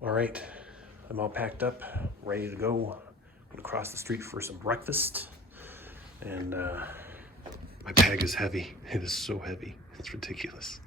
All right, I'm all packed up, ready to go. I'm gonna cross the street for some breakfast. And my bag is heavy. It is so heavy. It's ridiculous.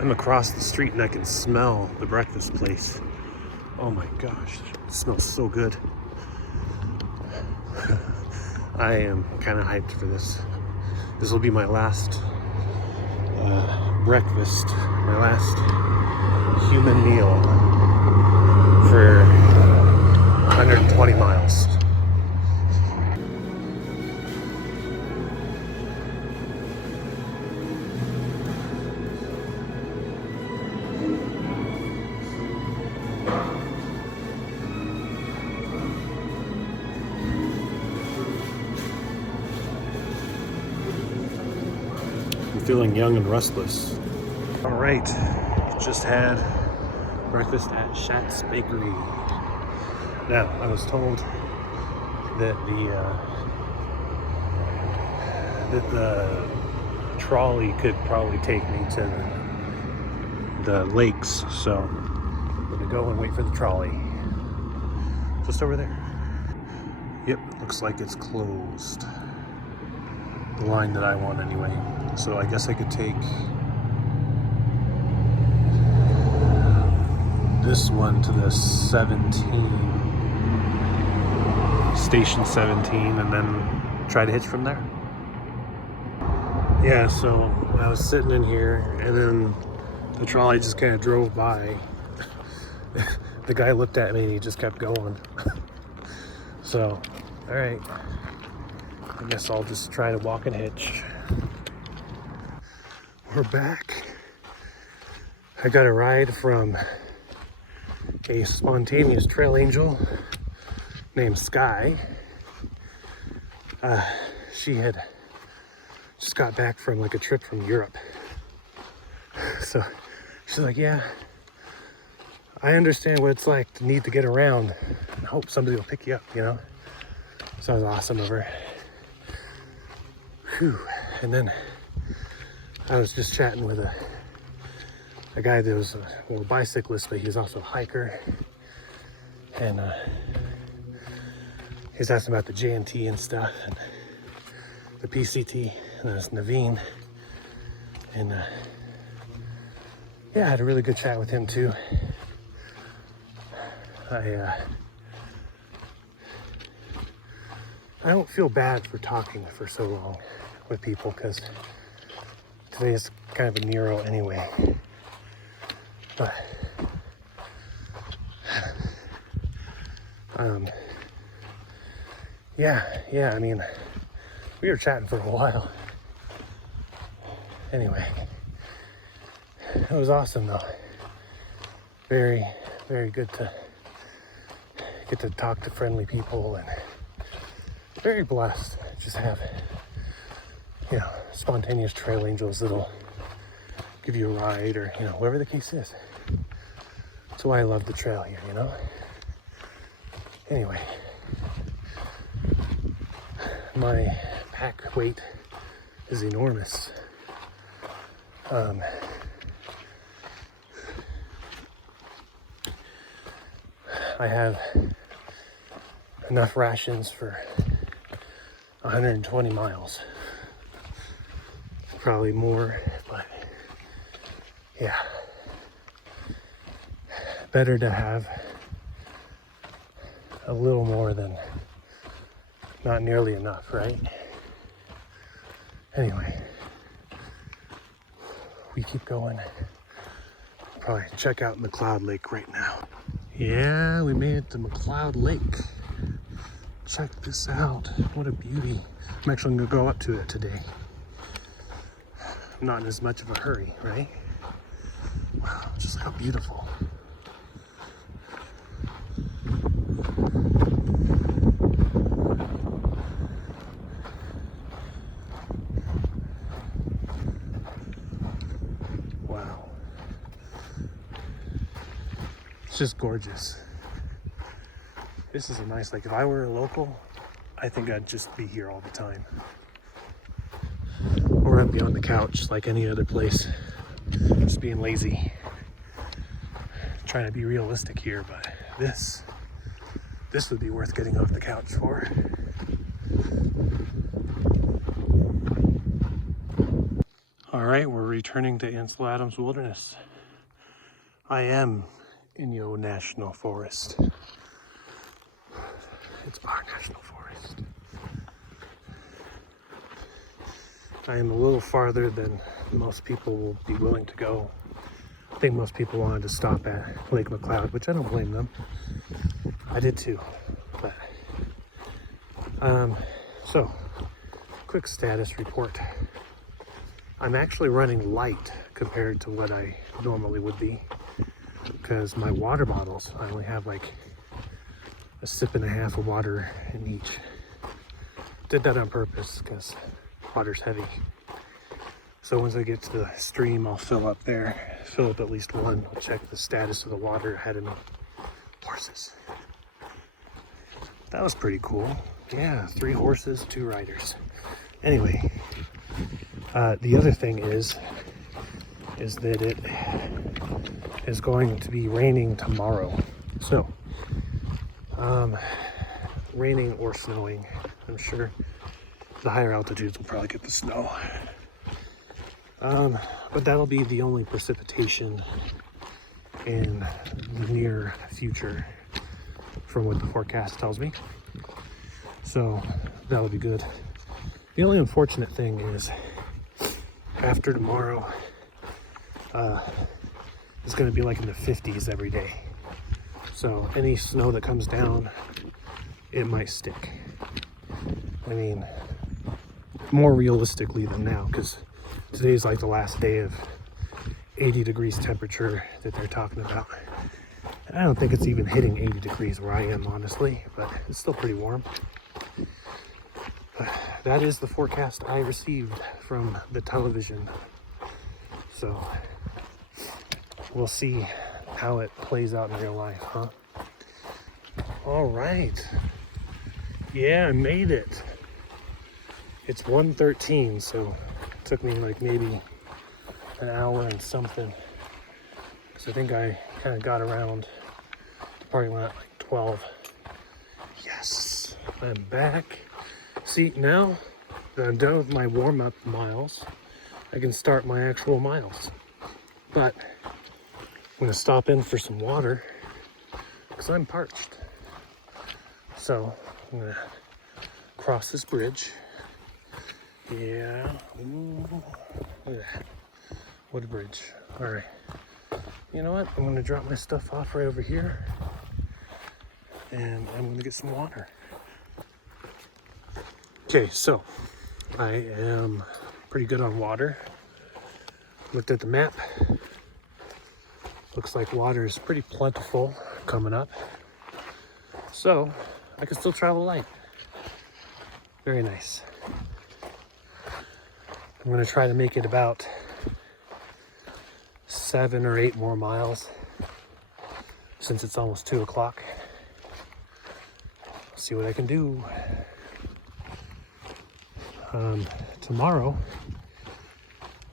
I'm across the street and I can smell the breakfast place. Oh my gosh, it smells so good. I am kind of hyped for this. This will be my last breakfast, my last human meal for 120 miles. I'm feeling young and restless. All right, just had breakfast at Schat's Bakery. Now, I was told that the trolley could probably take me to the lakes, so I'm gonna go and wait for the trolley. Just over there. Yep, looks like it's closed. The line that I want anyway. So I guess I could take this one to the 17, station 17, and then try to hitch from there. Yeah, so I was sitting in here and then the trolley just kind of drove by. The guy looked at me and he just kept going. So, all right, I guess I'll just try to walk and hitch. We're back. I got a ride from a spontaneous trail angel named Sky. She had just got back from like a trip from Europe. So she's like, yeah, I understand what it's like to need to get around and hope somebody will pick you up, you know? So it was awesome of her. Whew. And then I was just chatting with a guy that was a bicyclist, but he was also a hiker. And he's asking about the JNT and stuff, and the PCT, and there's Naveen. And yeah, I had a really good chat with him too. I don't feel bad for talking for so long with people, because today is kind of a Nero anyway. But yeah, I mean, we were chatting for a while. Anyway, it was awesome though. Very, very good to get to talk to friendly people, and very blessed to just have, you know, spontaneous trail angels that'll give you a ride, or, you know, whatever the case is. That's why I love the trail here, you know? Anyway, my pack weight is enormous. I have enough rations for 120 miles. Probably more, but yeah. Better to have a little more than not nearly enough, right? Anyway, we keep going. Probably check out McLeod Lake right now. Yeah, we made it to McLeod Lake. Check this out. What a beauty. I'm actually gonna go up to it today. I'm not in as much of a hurry, right? Wow, just how beautiful. Wow. It's just gorgeous. This is a nice lake. If I were a local, I think I'd just be here all the time. Or I'd be on the couch like any other place, just being lazy. trying to be realistic here, but this would be worth getting off the couch for. All right, we're returning to Ansel Adams Wilderness. I am in Yo National Forest. It's our national forest. I am a little farther than most people will be willing to go. I think most people wanted to stop at Lake McLeod, which I don't blame them. I did too, but so quick status report. I'm actually running light compared to what I normally would be, because my water bottles, I only have like a sip and a half of water in each. Did that on purpose because water's heavy. So once I get to the stream, I'll fill up there, fill up at least one. I'll check the status of the water ahead of me. Horses. That was pretty cool. Yeah, 3 horses, 2 riders. Anyway, the other thing is that it is going to be raining tomorrow. So, raining or snowing. I'm sure the higher altitudes will probably get the snow. But that'll be the only precipitation in the near future from what the forecast tells me. So that'll be good. The only unfortunate thing is after tomorrow, it's going to be like in the 50s every day. So any snow that comes down, it might stick. I mean, more realistically than now, because today's like the last day of 80 degrees temperature that they're talking about. And I don't think it's even hitting 80 degrees where I am, honestly, but it's still pretty warm. But that is the forecast I received from the television. So we'll see how it plays out in real life, huh? All right. Yeah, I made it. It's 1:13, so it took me like maybe an hour and something. Because I think I kind of got around the parking lot at like 12. Yes, I'm back. See, now that I'm done with my warm-up miles, I can start my actual miles. But I'm gonna stop in for some water because I'm parched. So I'm gonna cross this bridge. Yeah. Ooh. Look at that. What a bridge. All right. You know what? I'm gonna drop my stuff off right over here, and I'm gonna get some water. Okay, so I am pretty good on water. Looked at the map. Looks like water is pretty plentiful coming up. So I can still travel light. Very nice. I'm gonna try to make it about 7 or 8 more miles since it's almost 2 o'clock. See what I can do. Tomorrow,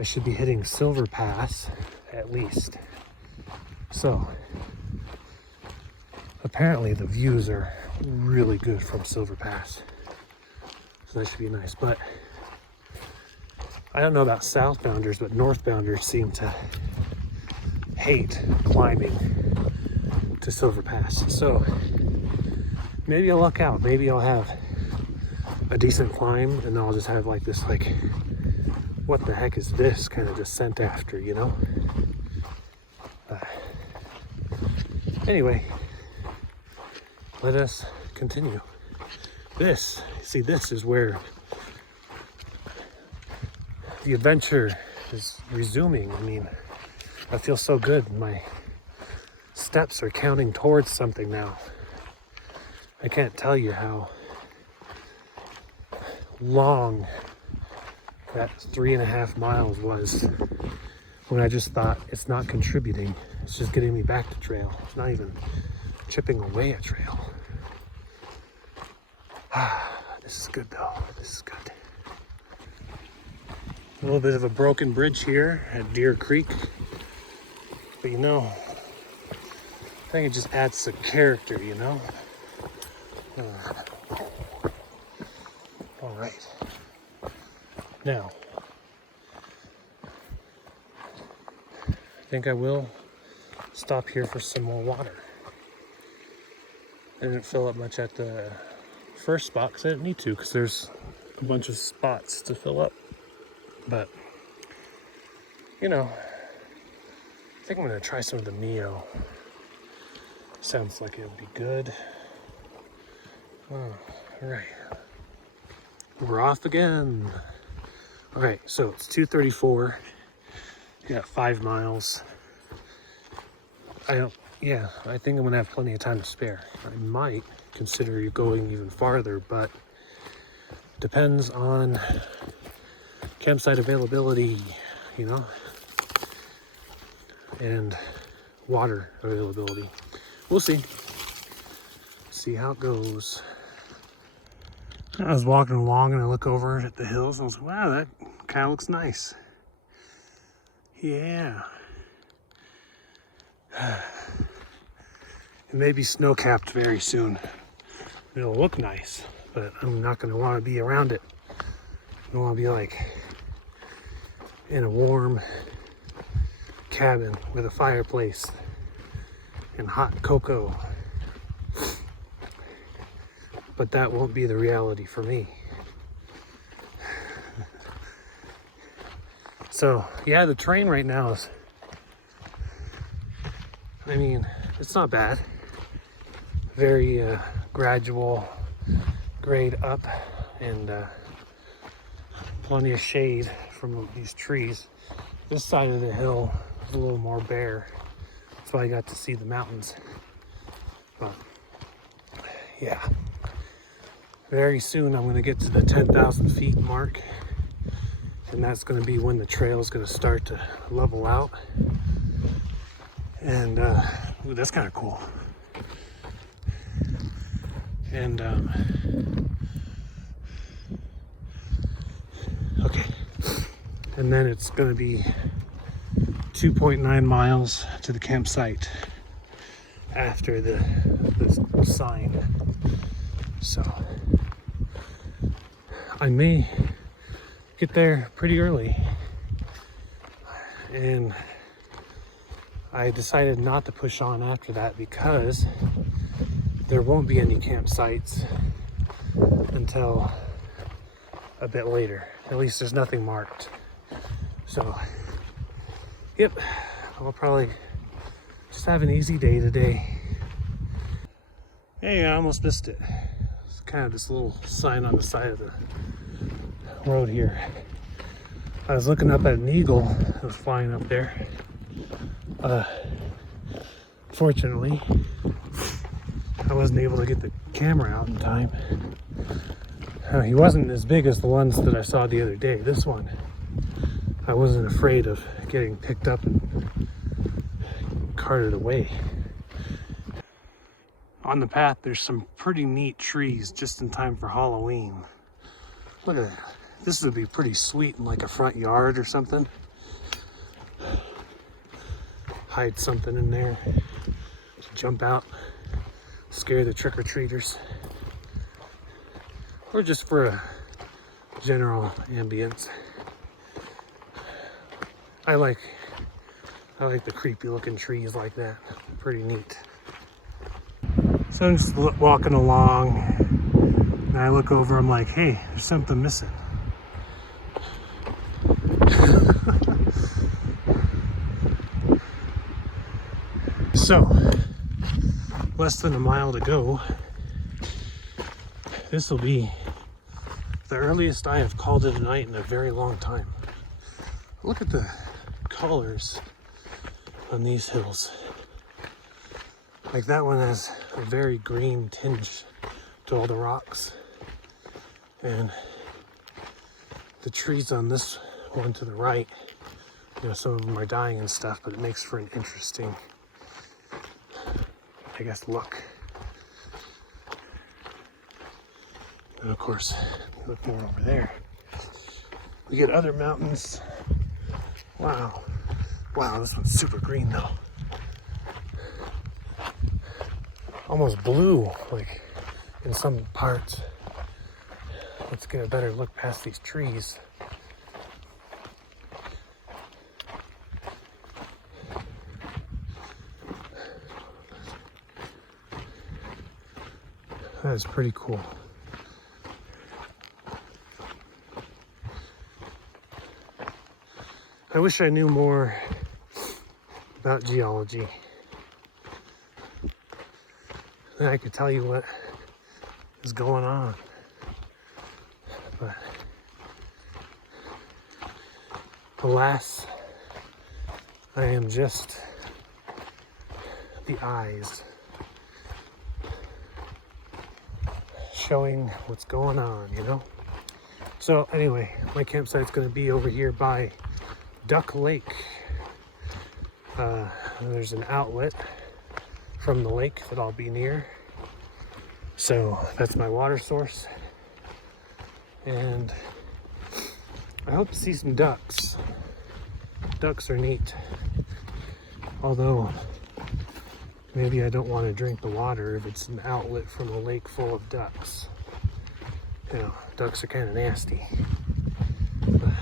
I should be hitting Silver Pass at least. So, apparently the views are really good from Silver Pass. So that should be nice. But I don't know about southbounders, but northbounders seem to hate climbing to Silver Pass. So maybe I'll luck out. Maybe I'll have a decent climb and I'll just have like this, like, what the heck is this kind of descent after, you know? Anyway, let us continue. This is where the adventure is resuming. I mean, I feel so good. My steps are counting towards something now. I can't tell you how long that 3.5 miles was when I just thought it's not contributing. It's just getting me back to trail. It's not even chipping away at trail. This is good though. This is good. A little bit of a broken bridge here at Deer Creek. But you know, think it just adds some character, you know? All right. Now, I think I will stop here for some more water. I didn't fill up much at the first spot because I didn't need to, because there's a bunch of spots to fill up. But, you know, I think I'm gonna try some of the Mio. Sounds like it would be good. Oh, all right. We're off again. All right, so it's 2:34. Got 5 miles. I think I'm gonna have plenty of time to spare. I might consider going even farther, but depends on campsite availability, you know, and water availability. We'll see. See how it goes. I was walking along and I look over at the hills and I was like, wow, that kind of looks nice. Yeah. It may be snow-capped very soon. It'll look nice, but I'm not going to want to be around it. I want to be like in a warm cabin with a fireplace and hot cocoa. But that won't be the reality for me. So yeah, the terrain right now is, I mean, it's not bad. Very gradual grade up, and plenty of shade from these trees. This side of the hill is a little more bare. That's why I got to see the mountains. But yeah, very soon I'm going to get to the 10,000 feet mark, and that's going to be when the trail is going to start to level out. And ooh, that's kind of cool. And okay, and then it's going to be 2.9 miles to the campsite after the sign. So I may get there pretty early, and I decided not to push on after that because there won't be any campsites until a bit later. At least there's nothing marked. So, yep, I'll probably just have an easy day today. Hey, I almost missed it. It's kind of this little sign on the side of the road here. I was looking up at an eagle that was flying up there. Fortunately, I wasn't able to get the camera out in time. He wasn't as big as the ones that I saw the other day. This one, I wasn't afraid of getting picked up and carted away. On the path, there's some pretty neat trees just in time for Halloween. Look at that. This would be pretty sweet in like a front yard or something. Hide something in there, jump out, scare the trick-or-treaters, or just for a general ambience. I like the creepy looking trees like that. Pretty neat. So I'm just walking along and I look over, I'm like, hey, there's something missing. So, less than a mile to go. This will be the earliest I have called it a night in a very long time. Look at the colors on these hills. Like that one has a very green tinge to all the rocks. And the trees on this one to the right, you know, some of them are dying and stuff, but it makes for an interesting, I guess, look. And of course, look more over there. We get other mountains. Wow. Wow, this one's super green though. almost blue, like in some parts. Let's get a better look past these trees. That is pretty cool. I wish I knew more about geology. Then I could tell you what is going on. But alas, I am just the eyes showing what's going on, you know? So anyway, my campsite's gonna be over here by Duck Lake. There's an outlet from the lake that I'll be near. So that's my water source. And I hope to see some ducks. Ducks are neat. Although, maybe I don't want to drink the water if it's an outlet from a lake full of ducks. You know, ducks are kind of nasty. But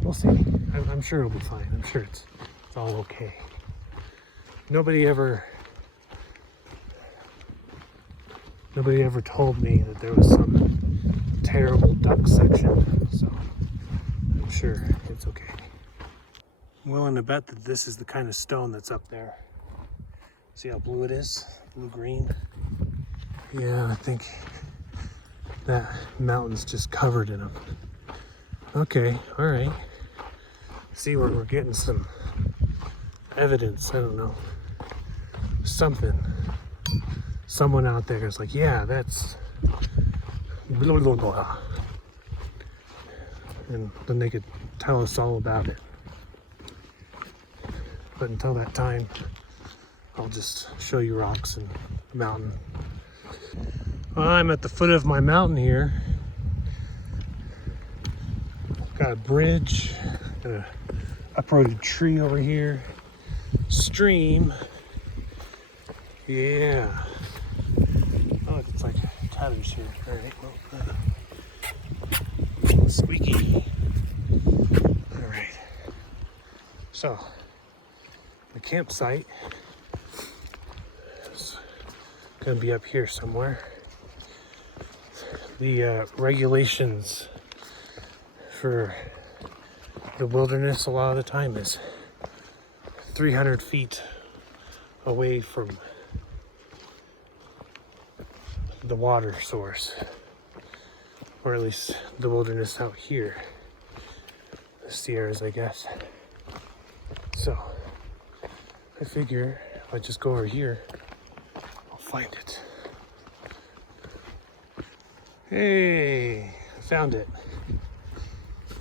we'll see. I'm sure it'll be fine. I'm sure it's all okay. Nobody ever told me that there was some terrible duck section, so I'm sure it's okay. I'm willing to bet that this is the kind of stone that's up there. See how blue it is? Blue-green. Yeah, I think that mountain's just covered in them. Okay, all right. See, we're getting some evidence. I don't know. Something. Someone out there is like, yeah, that's blah, blah, blah. And then they could tell us all about it. But until that time, I'll just show you rocks and a mountain. Well, I'm at the foot of my mountain here. Got a bridge, got a uprooted tree over here, stream. Yeah. Oh, look, it's like tatters here. All right, well, squeaky. All right. So, the campsite is gonna be up here somewhere. The regulations for the wilderness a lot of the time is 300 feet away from the water source, or at least the wilderness out here, the Sierras, I guess. So I figure if I just go over here, I'll find it. Hey, I found it.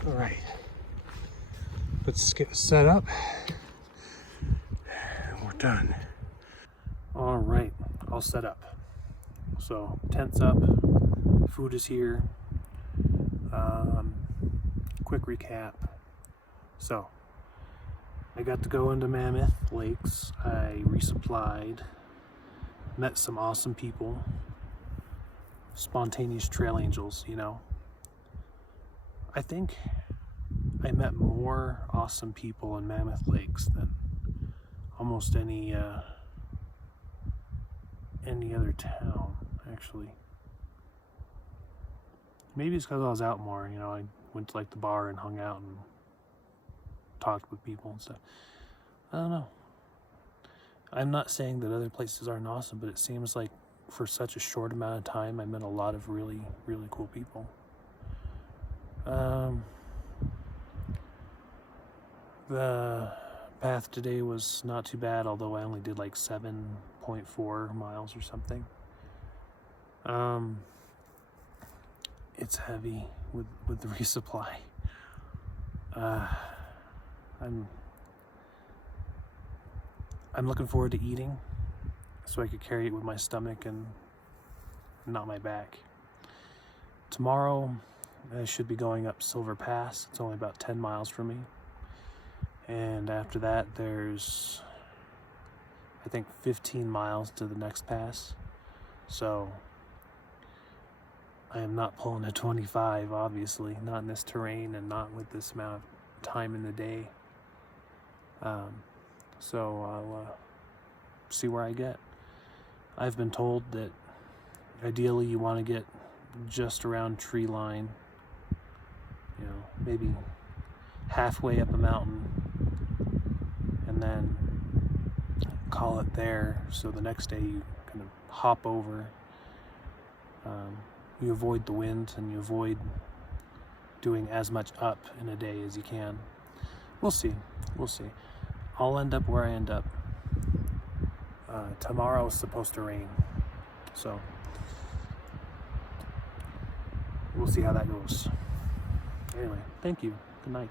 All right, let's get set up. We're done. All right, all set up. So tent's up, food is here. Quick recap. So I got to go into Mammoth Lakes. I resupplied, met some awesome people, spontaneous trail angels, you know. I think I met more awesome people in Mammoth Lakes than almost any other town, actually. Maybe it's because I was out more, you know. I went to like the bar and hung out and talked with people and stuff. I don't know. I'm not saying that other places aren't awesome, but it seems like for such a short amount of time, I met a lot of really, really cool people. The path today was not too bad, although I only did like 7.4 miles or something. It's heavy with the resupply. I'm looking forward to eating so I could carry it with my stomach and not my back. Tomorrow I should be going up Silver Pass. It's only about 10 miles from me. And after that there's I think 15 miles to the next pass. So I am not pulling a 25, obviously, not in this terrain and not with this amount of time in the day. So I'll see where I get. I've been told that ideally you want to get just around tree line, you know, maybe halfway up a mountain, and then call it there, so the next day you kind of hop over. You avoid the wind and you avoid doing as much up in a day as you can. We'll see. I'll end up where I end up. Tomorrow is supposed to rain, so we'll see how that goes. Anyway, thank you. Good night.